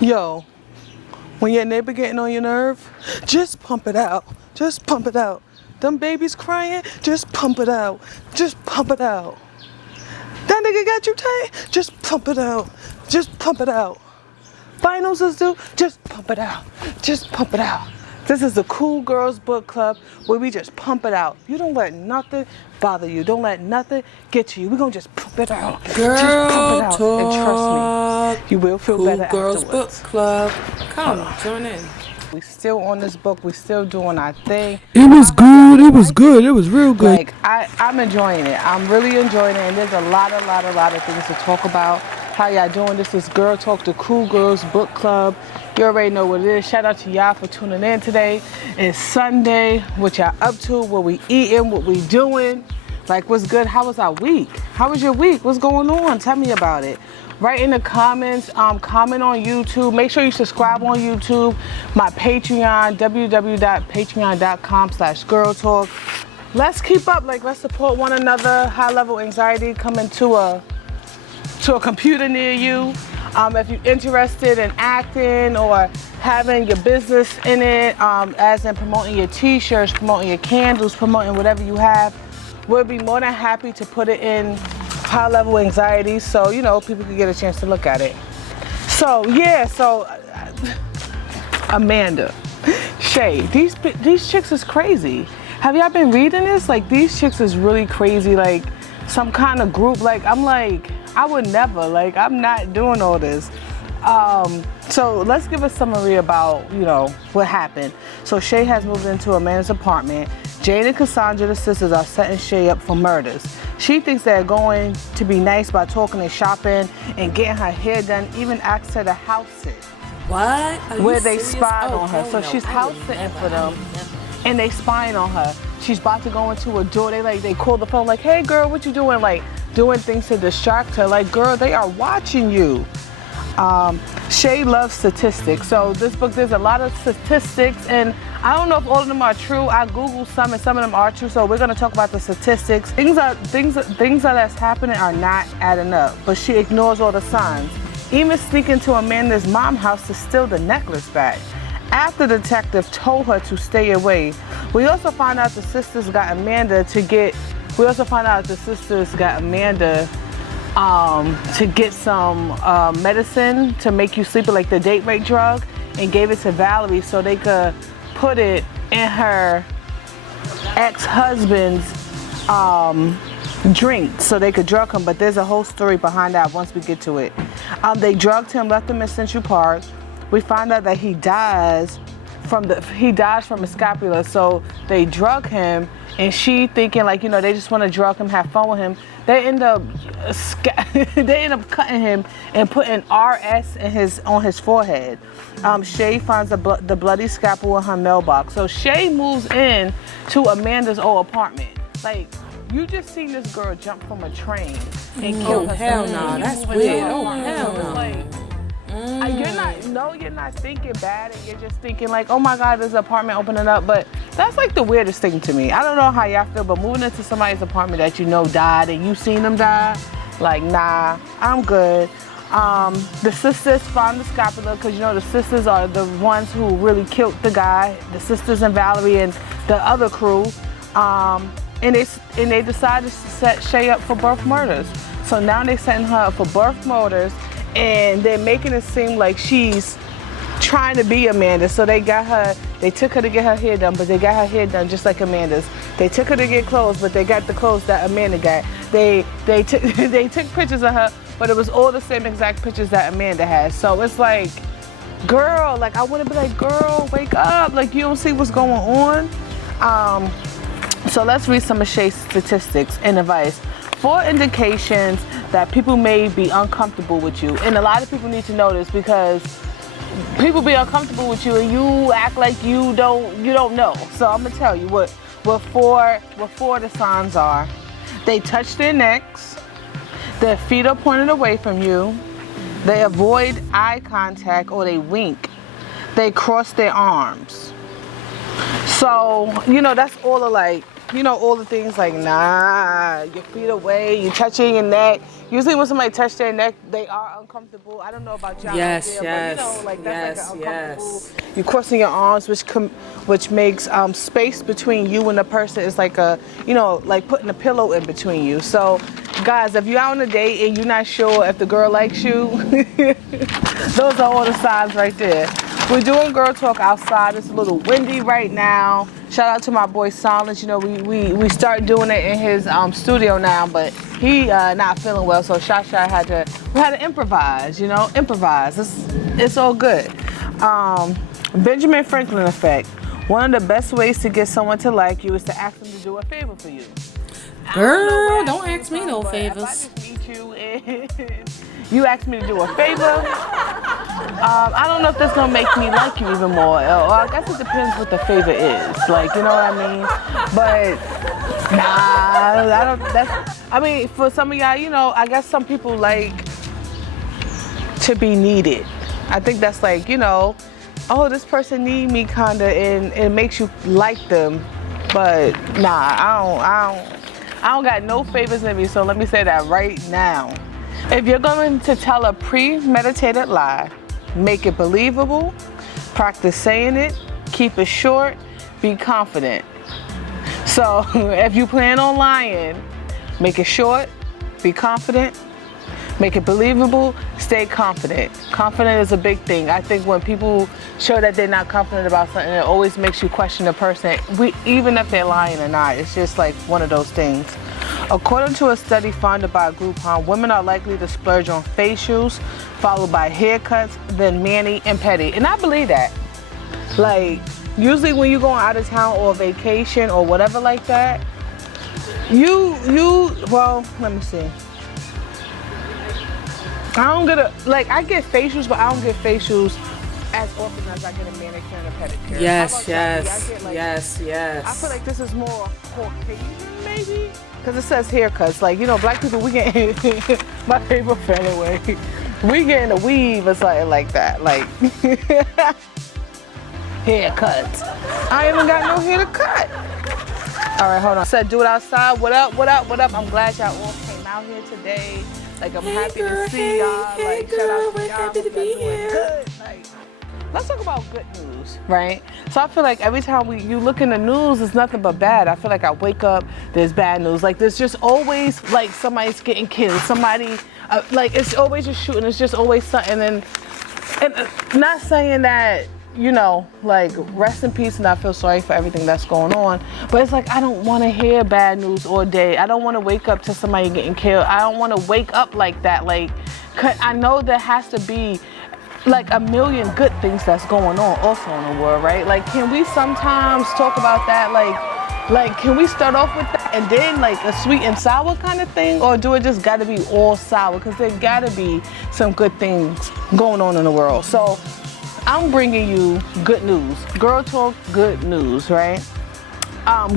Yo, when your neighbor getting on your nerve, just pump it out. Just pump it out. Them babies crying, just pump it out. Just pump it out. That nigga got you tight, just pump it out. Just pump it out. Finals is due, just pump it out. Just pump it out. This is the Cool Girls Book Club where we just pump it out. You don't let nothing bother you. Don't let nothing get to you. We're going to just pump it out. Girl just pump it out. talk. And trust me, you will feel better Cool Girls afterwards. Book Club. Come, join in. We still on this book. We still doing our thing. It was good. It was good. It was real good. Like, I'm enjoying it. I'm really enjoying it. And there's a lot of things to talk about. How y'all doing? This is Girl Talk, the Cool Girls Book Club. You already know what it is. Shout out to y'all for tuning in today. It's Sunday. What y'all up to? What we eating? What we doing? Like, what's good? How was our week? How was your week? What's going on? Tell me about it. Write in the comments. Comment on YouTube. Make sure you subscribe on YouTube. My Patreon, www.patreon.com/Gurrltalk. Let's keep up. Like, let's support one another. High level anxiety coming to a computer near you. If you're interested in acting or having your business in it, as in promoting your t-shirts, promoting your candles, promoting whatever you have, we'll be more than happy to put it in high level anxiety so, you know, people can get a chance to look at it. So, yeah, Amanda, Shay, these chicks is crazy. Have y'all been reading this? Like, these chicks is really crazy, like some kind of group. Like, I'm like, I would never, like, I'm not doing all this. So let's give a summary about, you know, what happened. So Shay has moved into Amanda's apartment. Jane and Cassandra, the sisters, are setting Shay up for murders. She thinks they're going to be nice by talking and shopping and getting her hair done, even asked her to house sit. What? Where they spied on her. So she's house sitting for them and they spying on her. She's about to go into a door. They call the phone like, hey girl, what you doing? Like, doing things to distract her. Like, girl, they are watching you. Shay loves statistics. So this book, there's a lot of statistics, and I don't know if all of them are true. I Googled some and some of them are true. So we're gonna talk about the statistics. Things that's happening are not adding up, but she ignores all the signs. Even sneaking to Amanda's mom's house to steal the necklace back after the detective told her to stay away. We also find out the sisters got Amanda to get some medicine to make you sleepy, like the date rape drug, and gave it to Valerie so they could put it in her ex-husband's drink so they could drug him. But there's a whole story behind that once we get to it. They drugged him, left him in Central Park. We find out that he dies from a scapula. So they drug him, and she thinking, like, you know, they just want to drug him, have fun with him. They end up cutting him and putting RS on his forehead. Shay finds the bloody scalpel in her mailbox. So Shay moves in to Amanda's old apartment. Like, you just seen this girl jump from a train and kill herself. Hell no, that's weird. Oh, hell no. Like, you're not thinking bad, and you're just thinking like, oh my God, there's an apartment opening up. But that's like the weirdest thing to me. I don't know how y'all feel, but moving into somebody's apartment that you know died and you seen them die, like, nah, I'm good. The sisters found the scapula because, you know, the sisters are the ones who really killed the guy. The sisters and Valerie and the other crew. And they decided to set Shay up for birth murders. So now they're setting her up for birth murders, and they're making it seem like she's trying to be Amanda. So they took her to get her hair done, but they got her hair done just like Amanda's. They took her to get clothes, but they got the clothes that Amanda got. They took pictures of her, but it was all the same exact pictures that Amanda has. So it's like, girl, like, I want to be like, girl, wake up. Like, you don't see what's going on. So let's read some of Shay's statistics and advice. 4 indications that people may be uncomfortable with you. And a lot of people need to know this because people be uncomfortable with you and you act like you don't know. So I'm gonna tell you what 4 the signs are. They touch their necks, their feet are pointed away from you, they avoid eye contact or they wink, they cross their arms. So, you know, that's all of like you know, all the things like, nah, your feet away, you touching your neck. Usually when somebody touch their neck, they are uncomfortable. I don't know about y'all out there, but you know, like that's like an uncomfortable. You crossing your arms, which makes space between you and the person is like a, you know, like putting a pillow in between you. So guys, if you're out on a date and you're not sure if the girl likes you, those are all the signs right there. We're doing girl talk outside. It's a little windy right now. Shout out to my boy Silence. You know, we start doing it in his studio now, but he not feeling well, so Shasha had to improvise. You know, improvise. It's all good. Benjamin Franklin effect. One of the best ways to get someone to like you is to ask them to do a favor for you. Girl, don't ask me no favors. If I just meet you and you ask me to do a favor, I don't know if that's gonna make me like you even more. Or I guess it depends what the favor is. Like, you know what I mean? But nah, I mean, for some of y'all, you know, I guess some people like to be needed. I think that's like, you know, oh, this person need me kinda, and it makes you like them. But nah, I don't got no favors in me, so let me say that right now. If you're going to tell a premeditated lie, make it believable, practice saying it, keep it short, be confident. So if you plan on lying, make it short, be confident, make it believable, stay confident. Confident is a big thing. I think when people show that they're not confident about something, it always makes you question the person, even if they're lying or not. It's just like one of those things. According to a study funded by Groupon, women are likely to splurge on facials, followed by haircuts, then mani and pedi. And I believe that. Like, usually when you're going out of town or vacation or whatever like that, well, let me see. I get facials, but I don't get facials as often as I get a manicure and a pedicure. Yes. I feel like this is more Caucasian, maybe? Because it says haircuts. Like, you know, black people, we get, my favorite fell away. We getting a weave or something like that. Like, haircuts. I ain't even got no hair to cut. All right, hold on. Said do it outside. What up? I'm glad y'all all came out here today. Like, I'm happy to see y'all. Hey, Like, shout out to we're y'all. happy to be here. Good. Like, let's talk about good news, right? So I feel like every time you look in the news, it's nothing but bad. I feel like I wake up, there's bad news. Like, there's just always, like, somebody's getting killed. Somebody, like, it's always just shooting. It's just always something. And not saying that, you know, like, rest in peace, and I feel sorry for everything that's going on. But it's like, I don't want to hear bad news all day. I don't want to wake up to somebody getting killed. I don't want to wake up like that. Like, 'cause I know there has to be like a million good things that's going on also in the world, right? Like, can we sometimes talk about that? Like, can we start off with that and then like a sweet and sour kind of thing? Or do it just gotta be all sour? Because there gotta be some good things going on in the world. So I'm bringing you good news. Girl talk, good news, right?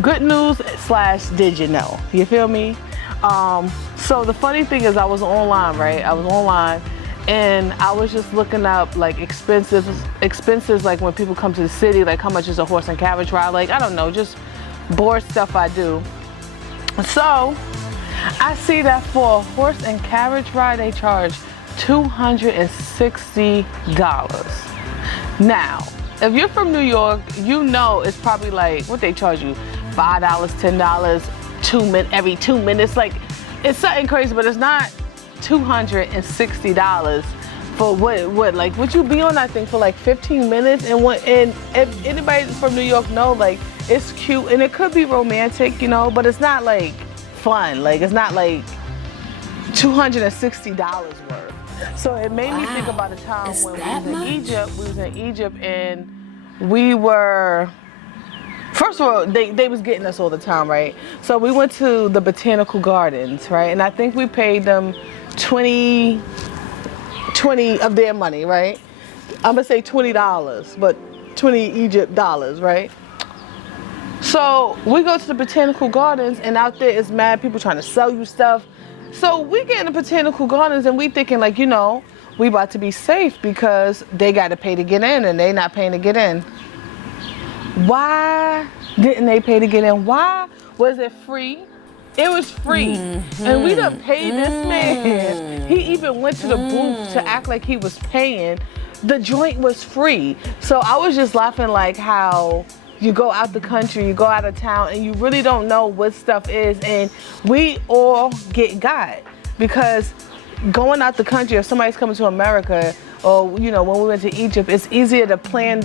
Good news / did you know? You feel me? So the funny thing is I was online, right? And I was just looking up like expenses like when people come to the city, like how much is a horse and carriage ride? Like, I don't know, just bored stuff I do. So I see that for a horse and carriage ride, they charge $260. Now, if you're from New York, you know it's probably like, what they charge you? $5, $10, every 2 minutes. Like, it's something crazy, but it's not $260 for what like would you be on that thing for like 15 minutes and if anybody from New York know, like, it's cute and it could be romantic, you know, but it's not like fun. Like, it's not like $260 worth. So it made me think about a time when we was in Egypt and we were, first of all, they was getting us all the time, right? So we went to the botanical gardens, right? And I think we paid them 20 of their money, right? I'm gonna say $20, but 20 Egypt dollars, right? So we go to the botanical gardens and out there is mad people trying to sell you stuff. So we get in the botanical gardens and we thinking like, you know, we about to be safe because they got to pay to get in and they not paying to get in. Why didn't they pay to get in? Why Was it free? It was free. And we done paid this man. He even went to the booth to act like he was paying. The joint was free. So I was just laughing like how you go out the country, you go out of town, and you really don't know what stuff is. And we all got because going out the country, if somebody's coming to America, or you know, when we went to Egypt, it's easier to plan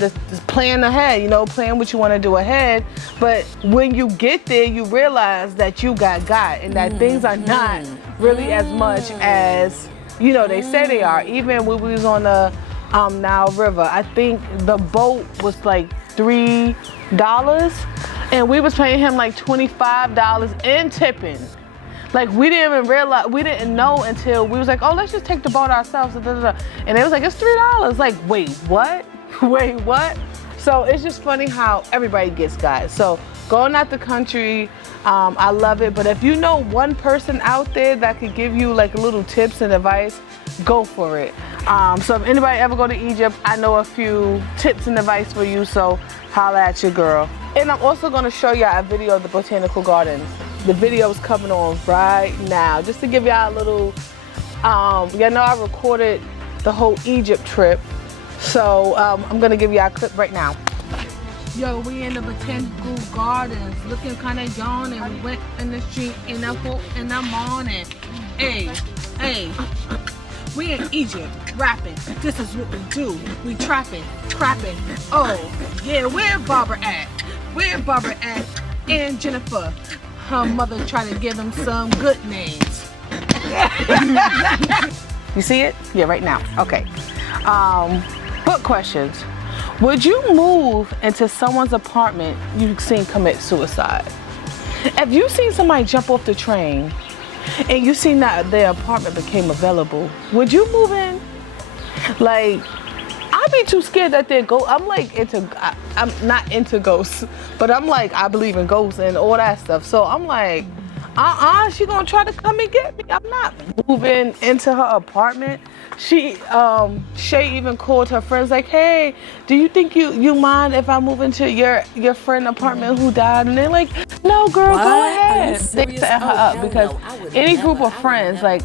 ahead, you know, plan what you want to do ahead. But when you get there, you realize that you got, and that things are not really as much as, you know, they say they are. Even when we was on the Nile River, I think the boat was like $3, and we was paying him like $25 in tipping. Like we didn't even realize, we didn't know until we was like, oh, let's just take the boat ourselves. And it was like, it's $3. Like, wait, what? Wait, what? So it's just funny how everybody gets got. So going out the country, I love it. But if you know one person out there that could give you like little tips and advice, go for it. So if anybody ever go to Egypt, I know a few tips and advice for you. So holla at your girl. And I'm also gonna show y'all a video of the botanical gardens. The video is coming on right now, just to give y'all a little, y'all know I recorded the whole Egypt trip, so I'm gonna give y'all a clip right now. Yo, we in the botanical gardens, looking kind of yawn, and we went in the street in the morning. Hey, we in Egypt, rapping, this is what we do, we trapping, crapping. Oh, yeah, where Barbara at? Where Barbara at? And Jennifer. Her mother trying to give them some good names. You see it? Yeah, right now. Okay. Book questions. Would you move into someone's apartment you've seen commit suicide? If you seen somebody jump off the train and you seen that their apartment became available, would you move in? Like, I'd be too scared that they're ghosts. I'm not into ghosts, but I'm like, I believe in ghosts and all that stuff. So I'm like, she gonna try to come and get me. I'm not moving into her apartment. Shay even called her friends like, hey, do you think you mind if I move into your friend's apartment who died? And they're like, no, girl, go ahead. They set her up because any group of friends, like,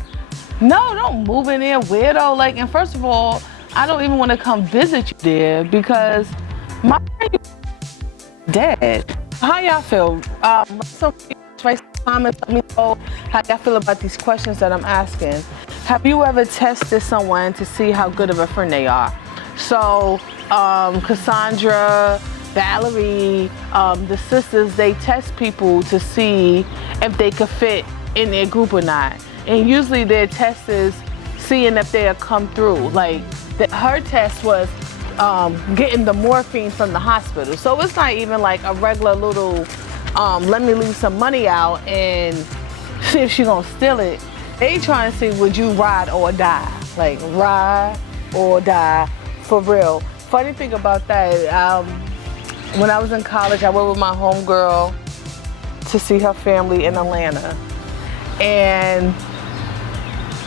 no, don't move in there, weirdo. Like, and first of all, I don't even want to come visit you there because my dead. How y'all feel? Some comments, let me know how y'all feel about these questions that I'm asking. Have you ever tested someone to see how good of a friend they are? So Cassandra, Valerie, the sisters, they test people to see if they could fit in their group or not. And usually their test is seeing if they'll come through. Like, her test was getting the morphine from the hospital. So it's not even like a regular little, let me leave some money out and see if she gonna steal it. They trying to see, would you ride or die? Like, ride or die, for real. Funny thing about that, when I was in college, I went with my homegirl to see her family in Atlanta. And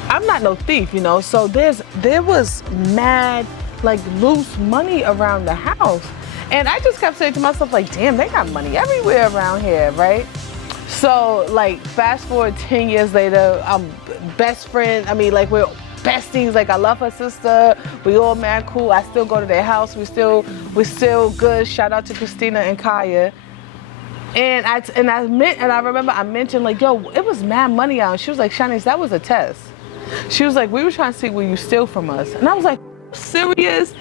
I'm not no thief, you know, so there was mad, like, loose money around the house. And I just kept saying to myself, like, damn, they got money everywhere around here, right? So, like, fast forward 10 years later, I'm best friend. I mean, like, we're besties. Like, I love her sister. We all mad cool. I still go to their house. We're still good. Shout out to Christina and Kaya. And I remember I mentioned, like, yo, it was mad money out. And she was like, Shanice, that was a test. She was like, we were trying to see where you steal from us. And I was like, serious?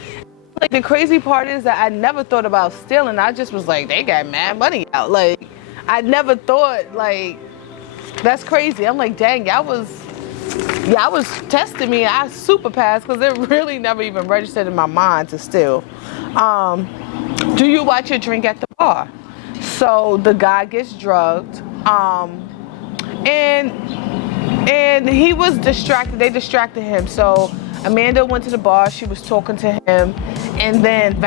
Like, the crazy part is that I never thought about stealing. I just was like, they got mad money out. Like, I never thought, like, that's crazy. I'm like, dang, y'all was testing me. I super passed because it really never even registered in my mind to steal. Do you watch your drink at the bar? So the guy gets drugged, and he was distracted. They distracted him. So Amanda went to the bar. She was talking to him. And then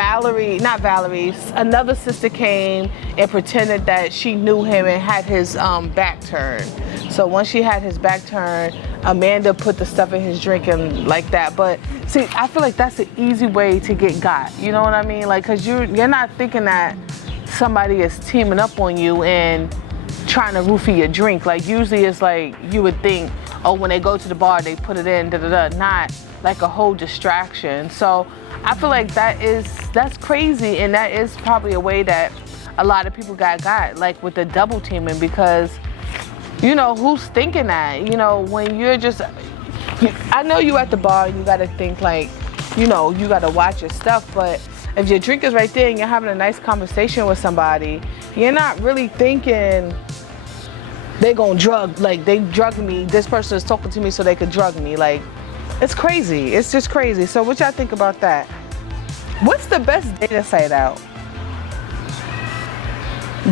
another sister came and pretended that she knew him and had his back turned. So once she had his back turned, Amanda put the stuff in his drink and like that. But see, I feel like that's an easy way to get got. You know what I mean? Like, cause you're not thinking that somebody is teaming up on you and trying to roofie your drink. Like usually it's like you would think, oh, when they go to the bar, they put it in, not like a whole distraction. So I feel like that's crazy, and that is probably a way that a lot of people got like with the double teaming, because you know, who's thinking that? You know, when you're just, I know you at the bar and you gotta think like, you know, you gotta watch your stuff, but if your drink is right there and you're having a nice conversation with somebody, you're not really thinking they gonna they drug me, this person is talking to me so they could drug me. Like, it's crazy, it's just crazy. So what y'all think about that? What's the best dating site out?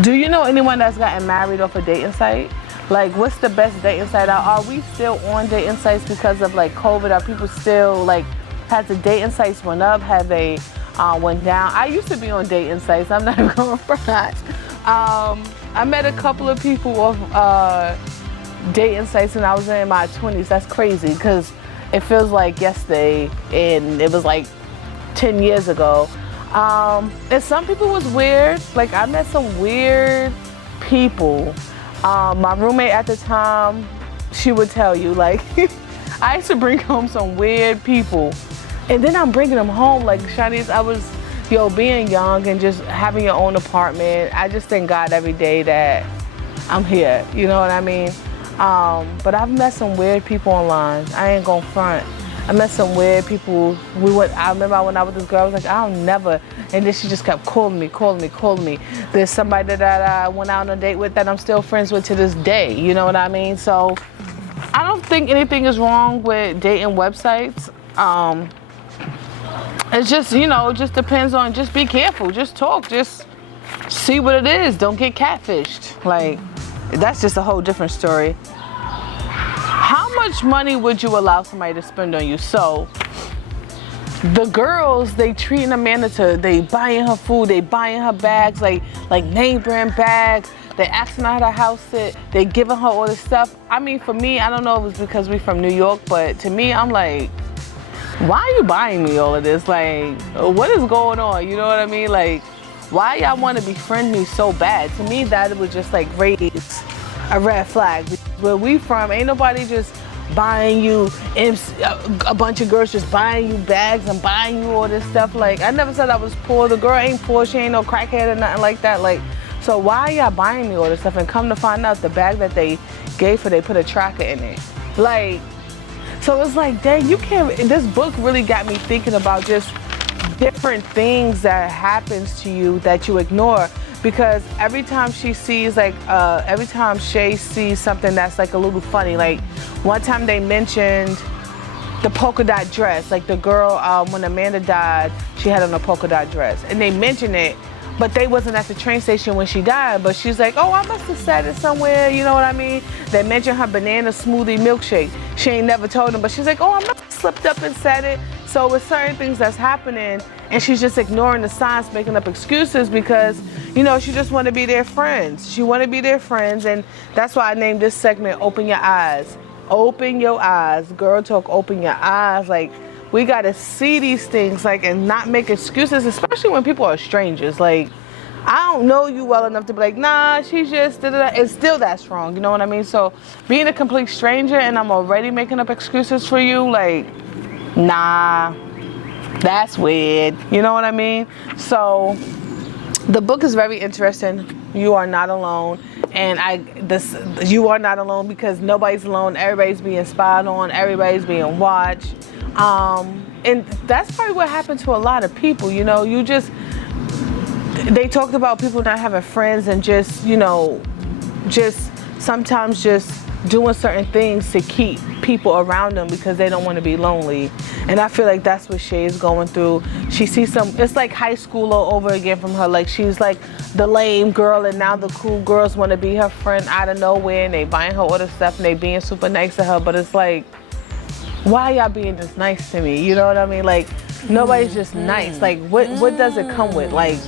Do you know anyone that's gotten married off a dating site? Like, what's the best dating site out? Are we still on dating sites because of like COVID? Are people still like, has the dating sites went up? Have they went down? I used to be on dating sites, I'm not even going for that. I met a couple of people off dating sites when I was in my 20s. That's crazy, because it feels like yesterday and it was like 10 years ago. And some people was weird. Like, I met some weird people. My roommate at the time, she would tell you, like, I used to bring home some weird people. And then I'm bringing them home. Like, Shanice, I was, being young and just having your own apartment. I just thank God every day that I'm here. You know what I mean? But I've met some weird people online. I ain't gonna front. I met some weird people. I remember when I was with this girl, I was like, I'll never. And then she just kept calling me. There's somebody that I went out on a date with that I'm still friends with to this day. You know what I mean? So I don't think anything is wrong with dating websites. It's just, it just depends on, just be careful, just talk, just see what it is. Don't get catfished. Like, that's just a whole different story. How much money would you allow somebody to spend on you? So the girls, they treating Amanda they buying her food, they buying her bags, like name brand bags. They asking her how the house sit. They giving her all this stuff. I mean, for me, I don't know if it's because we from New York, but to me, I'm like, why are you buying me all of this? Like, what is going on? You know what I mean? Like, why y'all want to befriend me so bad? To me, that would just like raise a red flag. Where we from, ain't nobody just buying you, a bunch of girls just buying you bags and buying you all this stuff. Like, I never said I was poor. The girl ain't poor. She ain't no crackhead or nothing like that. Like, so why are y'all buying me all this stuff? And come to find out, the bag that they gave her, they put a tracker in it. Like, so it's like, dang, you can't, this book really got me thinking about just different things that happens to you that you ignore. Because every time she sees, like, every time Shay sees something that's like a little funny, like one time they mentioned the polka dot dress, like the girl, when Amanda died, she had on a polka dot dress. And they mentioned it, but they wasn't at the train station when she died. But she's like, oh, I must have said it somewhere, you know what I mean? They mentioned her banana smoothie milkshake. She ain't never told them, but she's like, oh, I must have slipped up and said it. So with certain things that's happening, and she's just ignoring the signs, making up excuses because, she just want to be their friends. She want to be their friends, and that's why I named this segment, Open Your Eyes. Open your eyes. Girl Talk, open your eyes. Like, we got to see these things, like, and not make excuses, especially when people are strangers. Like, I don't know you well enough to be like, nah, she's just da-da-da. It's still that strong, you know what I mean? So being a complete stranger and I'm already making up excuses for you, like, nah, that's weird. You know what I mean? So the book is very interesting. You are not alone. And you are not alone because nobody's alone. Everybody's being spied on. Everybody's being watched. And that's probably what happened to a lot of people. They talked about people not having friends and just sometimes just doing certain things to keep people around them because they don't want to be lonely. And I feel like that's what Shay is going through. She sees it's like high school all over again from her. Like, she's like the lame girl, and now the cool girls want to be her friend out of nowhere, and they buying her all the stuff and they being super nice to her. But it's like, why y'all being this nice to me? You know what I mean? Like, nobody's just nice. Like, what does it come with? Like,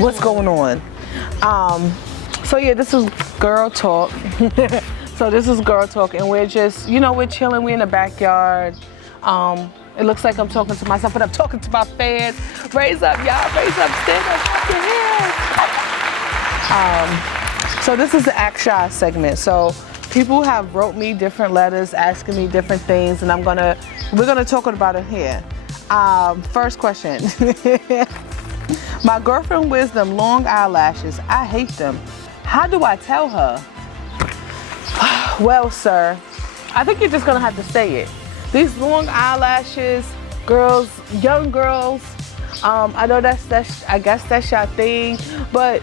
what's going on? So yeah, this is Girl Talk. So this is Girl Talk, and we're just, we're chilling. We're in the backyard. It looks like I'm talking to myself, but I'm talking to my fans. Raise up, y'all. Raise up. Stand up. Clap your hands. So this is the Ask Shy segment. So people have wrote me different letters asking me different things, and we're gonna talk about it here. First question. My girlfriend wears them long eyelashes. I hate them. How do I tell her? Well, sir, I think you're just gonna have to say it. These long eyelashes, girls, young girls, I know I guess that's your thing, but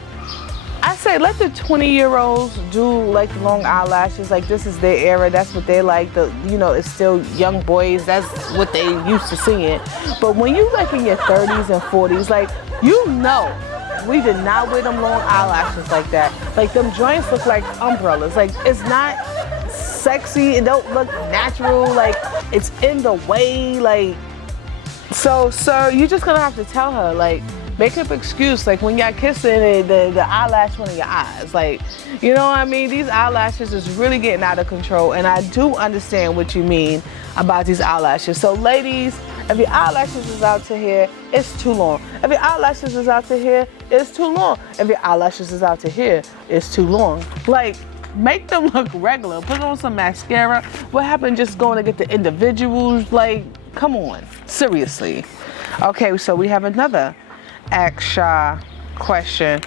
I say let the 20-year-olds do like the long eyelashes. Like this is their era. That's what they like. It's still young boys. That's what they used to seeing. But when you like in your 30s and 40s, like we did not wear them long eyelashes like that. Like them joints look like umbrellas. Like it's not sexy. It don't look natural. Like it's in the way. Like so, sir, you're just gonna have to tell her like. Make up excuse, like when y'all kissing, the eyelash one of your eyes. Like, you know what I mean? These eyelashes is really getting out of control, and I do understand what you mean about these eyelashes. So ladies, if your eyelashes is out to here, it's too long. If your eyelashes is out to here, it's too long. If your eyelashes is out to here, it's too long. Like, make them look regular. Put on some mascara. What happened just going to get the individuals? Like, come on, seriously. Okay, so we have another Ask Shy question.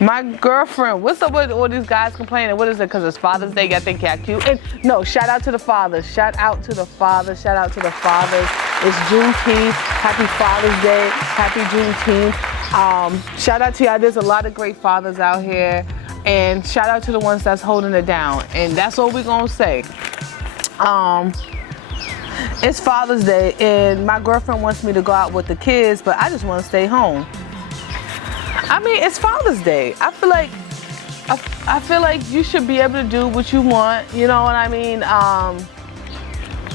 My girlfriend, what's up with all these guys complaining? What is it? Because it's Father's Day, y'all think y'all cute? And no, shout out to the fathers. Shout out to the fathers. Shout out to the fathers. It's Juneteenth. Happy Father's Day. Happy Juneteenth. Shout out to y'all. There's a lot of great fathers out here. And shout out to the ones that's holding it down. And that's all we're going to say. It's Father's Day, and my girlfriend wants me to go out with the kids, but I just want to stay home. I mean, it's Father's Day. I feel like you should be able to do what you want. You know what I mean?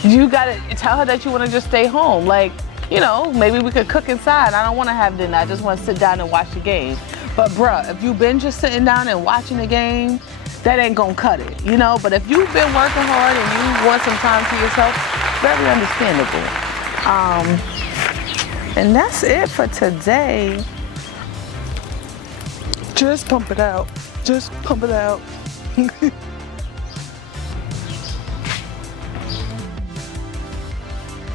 You gotta tell her that you want to just stay home. Like, maybe we could cook inside. I don't want to have dinner. I just want to sit down and watch the game. But bruh, if you've been just sitting down and watching the game, that ain't gonna cut it, But if you've been working hard and you want some time to yourself, very understandable. And that's it for today. Just pump it out. Just pump it out.